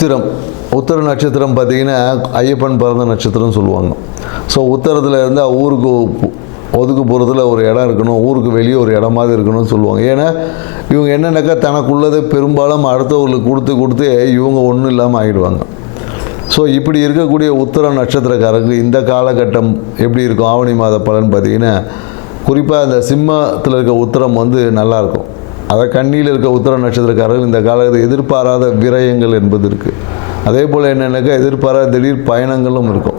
உத்திரம். உத்தர நட்சத்திரம் பார்த்தீங்கன்னா ஐயப்பன் பிறந்த நட்சத்திரம்னு சொல்லுவாங்க. ஸோ உத்தரத்தில் இருந்தால் ஊருக்கு ஒதுக்கு ஒதுக்குப்புறத்தில் ஒரு இடம் இருக்கணும். ஊருக்கு வெளியே ஒரு இடமாவது இருக்கணும்னு சொல்லுவாங்க. ஏன்னா இவங்க என்னென்னாக்கா தனக்குள்ளதை பெரும்பாலும் அடுத்தவங்களுக்கு கொடுத்து கொடுத்து இவங்க ஒன்றும் இல்லாமல் ஆகிடுவாங்க ஸோ இப்படி இருக்கக்கூடிய உத்தர நட்சத்திரக்காரருக்கு இந்த காலகட்டம் எப்படி இருக்கும்? ஆவணி மாத பலன் பார்த்தீங்கன்னா குறிப்பாக அந்த சிம்மத்தில் இருக்க உத்தரம் வந்து நல்லாயிருக்கும் அதை கண்ணியில் இருக்க உத்தர நட்சத்திரக்காரர்கள் இந்த காலத்தில் எதிர்பாராத விரயங்கள் என்பது இருக்குது அதே போல் என்னென்னாக்கா எதிர்பாராத திடீர் பயணங்களும் இருக்கும்.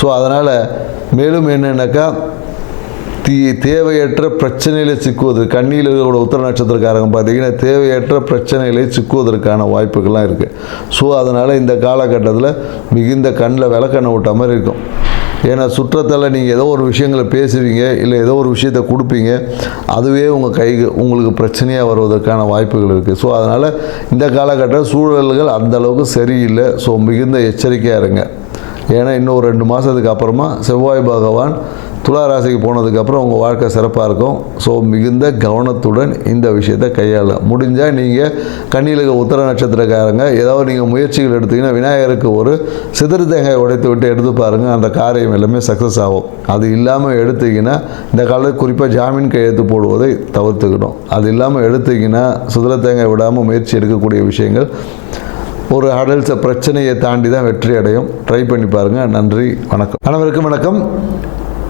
ஸோ அதனால் மேலும் என்னென்னாக்கா தீ தேவையற்ற பிரச்சனையில் சிக்குவது கண்ணியில் இருக்கக்கூடிய உத்தர நட்சத்திரக்காரங்க பார்த்தீங்கன்னா தேவையற்ற பிரச்சனைகளை சிக்குவதற்கான வாய்ப்புகள்லாம் இருக்குது ஸோ அதனால் இந்த காலகட்டத்தில் மிகுந்த கண்ணில் விளக்கண்ணை விட்ட மாதிரி இருக்கும். ஏன்னா சுற்றத்தில் நீங்கள் ஏதோ ஒரு விஷயங்களை பேசுவீங்க இல்லை ஏதோ ஒரு விஷயத்தை கொடுப்பீங்க அதுவே உங்கள் கைக்கு உங்களுக்கு பிரச்சனையாக வருவதற்கான வாய்ப்புகள் இருக்குது ஸோ அதனால் இந்த காலகட்ட சூழல்கள் அந்த அளவுக்கு சரியில்லை. ஸோ மிகுந்த எச்சரிக்கையாக இருங்க. ஏன்னா இன்னும் ஒரு ரெண்டு மாதத்துக்கு அப்புறமா செவ்வாய் பகவான் துலா ராசிக்கு போனதுக்கப்புறம் உங்கள் வாழ்க்கை சிறப்பாக இருக்கும். ஸோ மிகுந்த கவனத்துடன் இந்த விஷயத்தை கையாள. முடிஞ்சால் நீங்கள் கண்ணியில் உத்தர நட்சத்திரக்காரங்க. ஏதாவது நீங்கள் முயற்சிகள் எடுத்தீங்கன்னா விநாயகருக்கு ஒரு சிதறு தேங்காய் உடைத்து விட்டு எடுத்து பாருங்கள் அந்த காரியம் எல்லாமே சக்ஸஸ் ஆகும். அது இல்லாமல் எடுத்தீங்கன்னா இந்த காலத்தில் குறிப்பாக ஜாமீன் கையெழுத்து போடுவதை தவிர்த்துக்கணும். அது இல்லாமல் எடுத்தீங்கன்னா சிதற தேங்காய் விடாமல் முயற்சி எடுக்கக்கூடிய விஷயங்கள் ஒரு அடல்ட்ஸ பிரச்சனையை தாண்டி தான் வெற்றி அடையும். ட்ரை பண்ணி பாருங்கள் நன்றி. வணக்கம். அனைவருக்கும் வணக்கம்.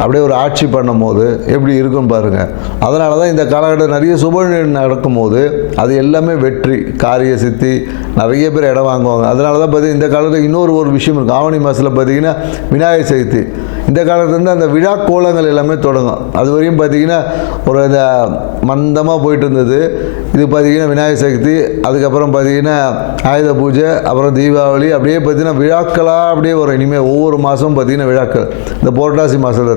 அப்படியே ஒரு ஆட்சி பண்ணும்போது எப்படி இருக்கும் பாருங்கள் அதனால தான் இந்த காலகட்டம் நிறைய சுப நடக்கும்போது அது எல்லாமே வெற்றி காரிய சித்தி நிறைய பேர் இடம் வாங்குவாங்க. அதனால தான் பார்த்தீங்கன்னா இந்த காலத்தில் இன்னொரு ஒரு விஷயம் இருக்குது ஆவணி மாதத்தில் பார்த்தீங்கன்னா விநாயகர் சதுர்த்தி. இந்த காலத்துலேருந்து அந்த விழா கோலங்கள் எல்லாமே தொடங்கும். அது வரையும் பார்த்தீங்கன்னா ஒரு இந்த மந்தமாக போயிட்டு இருந்தது. இது பார்த்தீங்கன்னா விநாயகர் சதுர்த்தி அதுக்கப்புறம் பார்த்திங்கன்னா ஆயுத பூஜை அப்புறம் தீபாவளி அப்படியே பார்த்தீங்கன்னா விழாக்களாக அப்படியே வரும். இனிமேல் ஒவ்வொரு மாதமும் பார்த்தீங்கன்னா விழாக்கள். இந்த புரட்டாசி மாதத்தை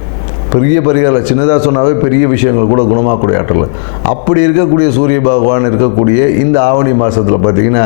பெரிய பரிகாரம் சின்னதாக சொன்னாவே பெரிய விஷயங்கள் கூட குணமாகக்கூடிய ஆற்றல். அப்படி இருக்கக்கூடிய சூரிய பகவான் இருக்கக்கூடிய இந்த ஆவணி மாதத்தில் பார்த்தீங்கன்னா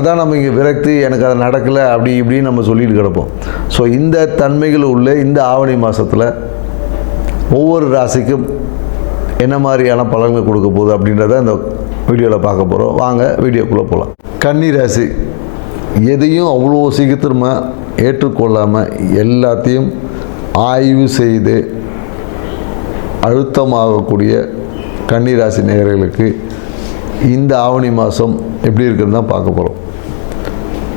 தான் நம்ம இங்கே விரக்தி எனக்கு அது நடக்கலை அப்படி இப்படின்னு நம்ம சொல்லிட்டு கிடப்போம். ஸோ இந்த தன்மைகள் உள்ள இந்த ஆவணி மாதத்தில் ஒவ்வொரு ராசிக்கும் என்ன மாதிரியான பலன்கள் கொடுக்க போகுது அப்படின்றத இந்த வீடியோவில் பார்க்க போகிறோம் வாங்க வீடியோக்குள்ளே போகலாம் கன்னி ராசி எதையும் அவ்வளோ சீக்கிரமாக ஏற்றுக்கொள்ளாமல் எல்லாத்தையும் ஆய்வு செய்து அழுத்தமாகக்கூடிய கன்னிராசி நேயர்களுக்கு இந்த ஆவணி மாதம் எப்படி இருக்குன்னு தான் பார்க்க போகிறோம்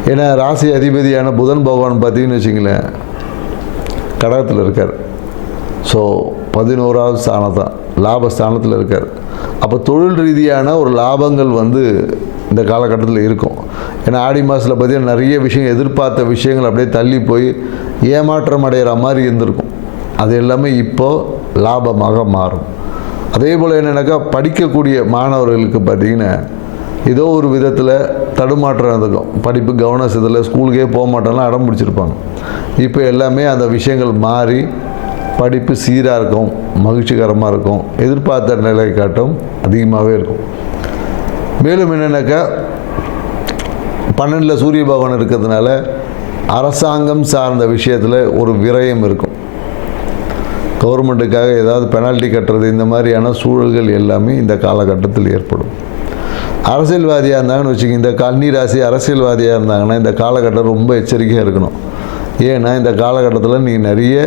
ஏன்னா ராசி அதிபதியான புதன் பகவான் பார்த்தீங்கன்னு வச்சிங்களேன் கடகத்தில் இருக்கார். ஸோ பதினோராவது ஸ்தானம் தான் லாபஸ்தானத்தில் இருக்கார். அப்போ தொழில் ரீதியான ஒரு லாபங்கள் வந்து இந்த காலகட்டத்தில் இருக்கும். ஏன்னா ஆடி மாதத்தில் பார்த்தீங்கன்னா நிறைய விஷயம் எதிர்பார்த்த விஷயங்கள் அப்படியே தள்ளி போய் ஏமாற்றம் அடைகிற மாதிரி இருந்திருக்கும். அது எல்லாமே இப்போ லாபமாக மாறும். அதே போல் என்னென்னாக்கா படிக்கக்கூடிய மாணவர்களுக்கு பார்த்திங்கன்னா ஏதோ ஒரு விதத்தில் தடுமாற்றம் இருந்திருக்கும் படிப்பு கவனம் இதில் ஸ்கூலுக்கே போக மாட்டோம்லாம் அடம் பிடிச்சிருப்பாங்க. இப்போ எல்லாமே அந்த விஷயங்கள் மாறி படிப்பு சீராக இருக்கும் மகிழ்ச்சிகரமாக இருக்கும் எதிர்பார்த்த நிலை காட்டும் அதிகமாகவே இருக்கும். மேலும் என்னென்னாக்கா பன்னெண்டில் சூரிய பகவான் இருக்கிறதுனால அரசாங்கம் சார்ந்த விஷயத்தில் ஒரு விரயம் இருக்கும். கவர்மெண்ட்டுக்காக ஏதாவது பெனால்ட்டி கட்டுறது இந்த மாதிரியான சூழல்கள் எல்லாமே இந்த காலகட்டத்தில் ஏற்படும். அரசியல்வாதியாக இருந்தாங்கன்னு வச்சுக்கோங்க இந்த கன்னி ராசி அரசியல்வாதியாக இருந்தாங்கன்னா இந்த காலகட்டம் ரொம்ப எச்சரிக்கையாக இருக்கணும். ஏன்னா இந்த காலகட்டத்தில் நீ நிறைய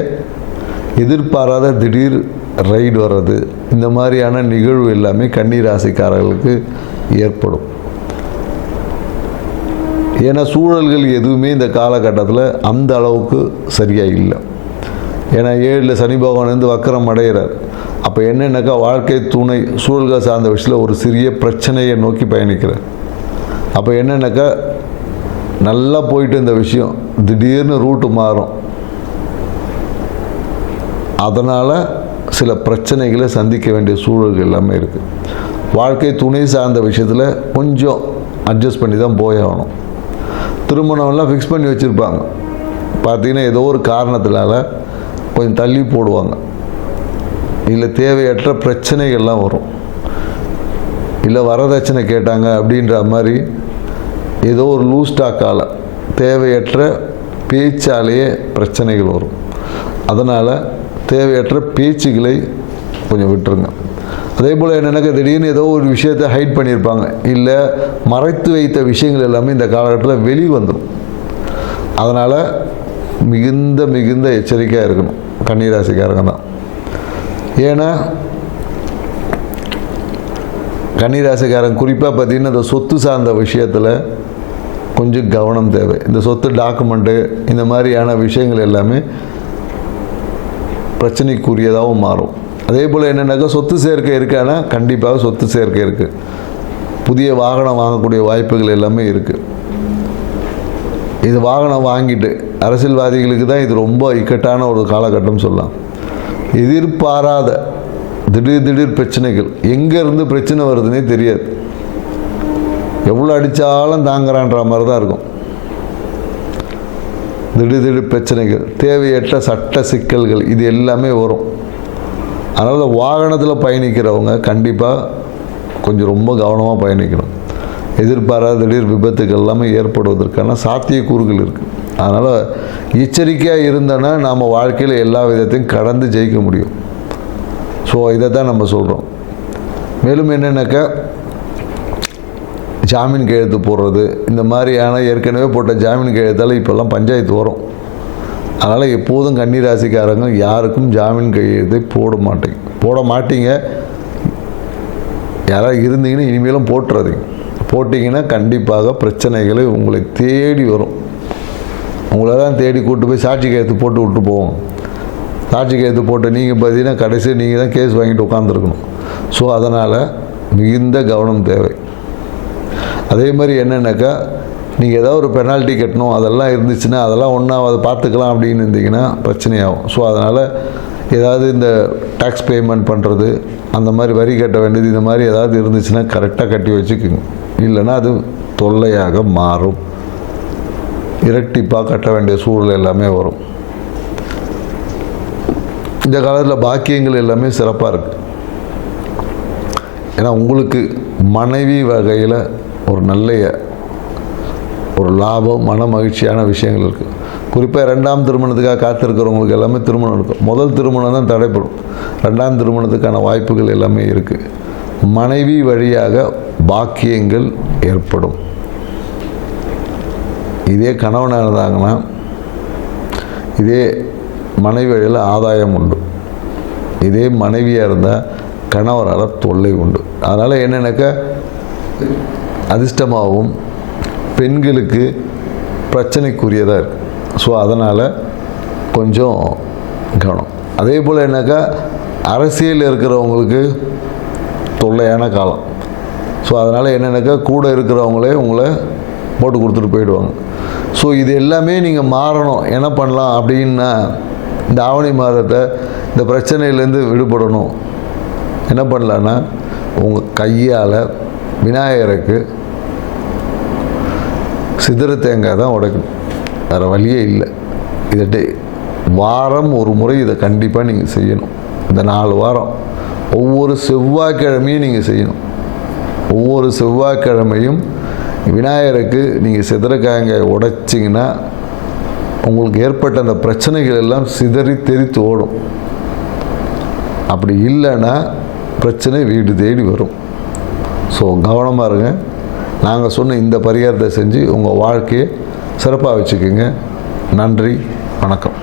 எதிர்பாராத திடீர் ரைடு வர்றது இந்த மாதிரியான நிகழ்வு எல்லாமே கன்னி ராசிக்காரர்களுக்கு ஏற்படும். ஏன்னா சூழல்கள் எதுவுமே இந்த காலகட்டத்தில் அந்த அளவுக்கு சரியாக இல்லை. ஏன்னா ஏழில் சனி பகவான் வந்து வக்கரம் அடைகிறார் அப்போ என்னென்னாக்கா வாழ்க்கை துணை சூழல்கள் சார்ந்த விஷயத்தில் ஒரு சிறிய பிரச்சனையை நோக்கி பயணிக்கிறேன். அப்போ என்னென்னாக்கா நல்லா போயிட்டு இந்த விஷயம் திடீர்னு ரூட்டு மாறும். அதனால் சில பிரச்சனைகளை சந்திக்க வேண்டிய சூழல்கள் எல்லாமே இருக்குது வாழ்க்கை துணை சார்ந்த விஷயத்தில் கொஞ்சம் அட்ஜஸ்ட் பண்ணி தான் போயாகணும் திருமணம்லாம் ஃபிக்ஸ் பண்ணி வச்சுருப்பாங்க. பார்த்தீங்கன்னா ஏதோ ஒரு காரணத்தினால கொஞ்சம் தள்ளி போடுவாங்க. இல்லை தேவையற்ற பிரச்சனைகள்லாம் வரும். இல்லை வரதட்சணை கேட்டாங்க அப்படின்ற மாதிரி ஏதோ ஒரு லூஸ் டாக்கால் தேவையற்ற பேச்சாலேயே பிரச்சனைகள் வரும். அதனால் தேவையற்ற பேச்சுகளை கொஞ்சம் விட்டுருங்க. அதே போல் என்னென்னாக்கா திடீர்னு ஏதோ ஒரு விஷயத்தை ஹைட் பண்ணியிருப்பாங்க இல்லை மறைத்து வைத்த விஷயங்கள் எல்லாமே இந்த காலகட்டத்தில் வெளி வந்துடும் அதனால் மிகுந்த மிகுந்த எச்சரிக்கையாக இருக்கணும். கன்னிராசிக்காரங்க தான். ஏன்னா கன்னிராசிக்காரன் குறிப்பாக பார்த்தீங்கன்னா இந்த சொத்து சார்ந்த விஷயத்தில் கொஞ்சம் கவனம் தேவை. இந்த சொத்து டாக்குமெண்ட்டு இந்த மாதிரியான விஷயங்கள் எல்லாமே பிரச்சனைக்குரியதாகவும் மாறும். அதே போல் என்னென்னாக்கா சொத்து சேர்க்கை இருக்கான்னா கண்டிப்பாக சொத்து சேர்க்கை இருக்குது புதிய வாகனம் வாங்கக்கூடிய வாய்ப்புகள் எல்லாமே இருக்குது இது வாகனம் வாங்கிட்டு அரசியல்வாதிகளுக்கு தான் இது ரொம்ப இக்கட்டான ஒரு காலகட்டம் சொல்லலாம். எதிர்பாராத திடீர் திடீர் பிரச்சனைகள். எங்கேருந்து பிரச்சனை வருதுன்னே தெரியாது. எவ்வளோ அடித்தாலும் தாங்குறான்ற மாதிரி தான் இருக்கும். திடீர் திடீர் பிரச்சனைகள் தேவையற்ற சட்ட சிக்கல்கள் இது எல்லாமே வரும். அதனால் வாகனத்தில் பயணிக்கிறவங்க கண்டிப்பாக கொஞ்சம் ரொம்ப கவனமாக பயணிக்கணும். எதிர்பாராத திடீர் விபத்துகள் எல்லாமே ஏற்படுவதற்கான சாத்தியக்கூறுகள் இருக்குது அதனால் எச்சரிக்கையாக இருந்தோன்னா நாம் வாழ்க்கையில் எல்லா விதத்தையும் கடந்து ஜெயிக்க முடியும். ஸோ இதை தான் நம்ம சொல்கிறோம் மேலும் என்னென்னாக்கா ஜாமீன் கையெழுத்து போடுறது இந்த மாதிரியான ஏற்கனவே போட்ட ஜாமீன் கையெழுத்தால் இப்போல்லாம் பஞ்சாயத்து வரும். அதனால் எப்போதும் கன்னிராசிக்காரங்க யாருக்கும் ஜாமீன் கையெழுத்தை போட மாட்டேங்க. போட மாட்டீங்க. யாராவது இருந்தீங்கன்னா இனிமேலும் போட்டுறதுங்க. போட்டிங்கன்னா கண்டிப்பாக பிரச்சனைகளை உங்களை தேடி வரும். உங்களை தான் தேடி கூட்டு போய் சாட்சி கையெழுத்து போட்டு விட்டு போவோம். சாட்சி கையெழுத்து போட்டு நீங்கள் பார்த்தீங்கன்னா கடைசி நீங்கள் தான் கேஸ் வாங்கிட்டு உட்காந்துருக்கணும் ஸோ அதனால் மிகுந்த கவனம் தேவை. அதே மாதிரி என்னென்னாக்கா நீங்கள் ஏதாவது ஒரு பெனால்ட்டி கட்டணும் அதெல்லாம் இருந்துச்சுன்னா அதெல்லாம் ஒன்றா அதை பார்த்துக்கலாம் அப்படின்னு இருந்தீங்கன்னா பிரச்சனையாகும். ஸோ அதனால் ஏதாவது இந்த டேக்ஸ் பேமெண்ட் பண்ணுறது அந்த மாதிரி வரி கட்ட வேண்டியது இந்த மாதிரி ஏதாவது இருந்துச்சுன்னா கரெக்டாக கட்டி வச்சுக்கோங்க. இல்லைன்னா அது தொல்லையாக மாறும். இரட்டிப்பாக கட்ட வேண்டிய சூழல் எல்லாமே வரும். இந்த காலத்தில் பாக்கியங்கள் எல்லாமே சிறப்பாக இருக்குது ஏன்னா உங்களுக்கு மனைவி வகையில் ஒரு நல்ல ஒரு லாபம் மன மகிழ்ச்சியான விஷயங்கள் இருக்குது குறிப்பாக ரெண்டாம் திருமணத்துக்காக காத்திருக்கிறவங்களுக்கு எல்லாமே திருமணம் இருக்கும். முதல் திருமணம் தான் தடைப்படும் ரெண்டாம் திருமணத்துக்கான வாய்ப்புகள் எல்லாமே இருக்குது மனைவி வழியாக பாக்கியங்கள் ஏற்படும். இதே கணவனாக இருந்தாங்கன்னா இதே மனைவி வழியில் ஆதாயம் உண்டு. இதே மனைவியாக இருந்தால் கணவரால் தொல்லை உண்டு. அதனால் என்னென்னாக்கா? அதிர்ஷ்டமாகவும் பெண்களுக்கு பிரச்சனைக்குரியதாக இருக்கும் ஸோ அதனால் கொஞ்சம் கவனம். அதே போல் என்னக்கா? அரசியல் இருக்கிறவங்களுக்கு தொல்லையான காலம். ஸோ அதனால் என்னென்னாக்கா? கூட இருக்கிறவங்களே உங்களை போட்டு கொடுத்துட்டு போயிடுவாங்க. ஸோ இது எல்லாமே நீங்கள் மாறணும். என்ன பண்ணலாம் அப்படின்னா இந்த ஆவணி மாதத்தை இந்த பிரச்சனையிலேருந்து விடுபடணும். என்ன பண்ணலான்னா உங்கள் கையால் விநாயகருக்கு சிதற தேங்காய் தான் உடைக்கணும். வேறு வழியே இல்லை. இதை டே வாரம் ஒரு முறை இதை கண்டிப்பாக நீங்கள் செய்யணும். இந்த நாலு வாரம். ஒவ்வொரு செவ்வாய்க்கிழமையும் நீங்கள் செய்யணும். ஒவ்வொரு செவ்வாய்க்கிழமையும் விநாயகருக்கு நீங்கள் சிதறக்காயங்காய் உடைச்சிங்கன்னா உங்களுக்கு ஏற்பட்ட அந்த பிரச்சனைகள் எல்லாம் சிதறி தெரித்து ஓடும். அப்படி இல்லைன்னா பிரச்சனை வீடு தேடி வரும். ஸோ கவனமாக இருங்க. நாங்கள் சொன்ன இந்த பரிகாரத்தை செஞ்சு உங்கள் வாழ்க்கையை சிறப்பாக வச்சுக்கோங்க. நன்றி வணக்கம்.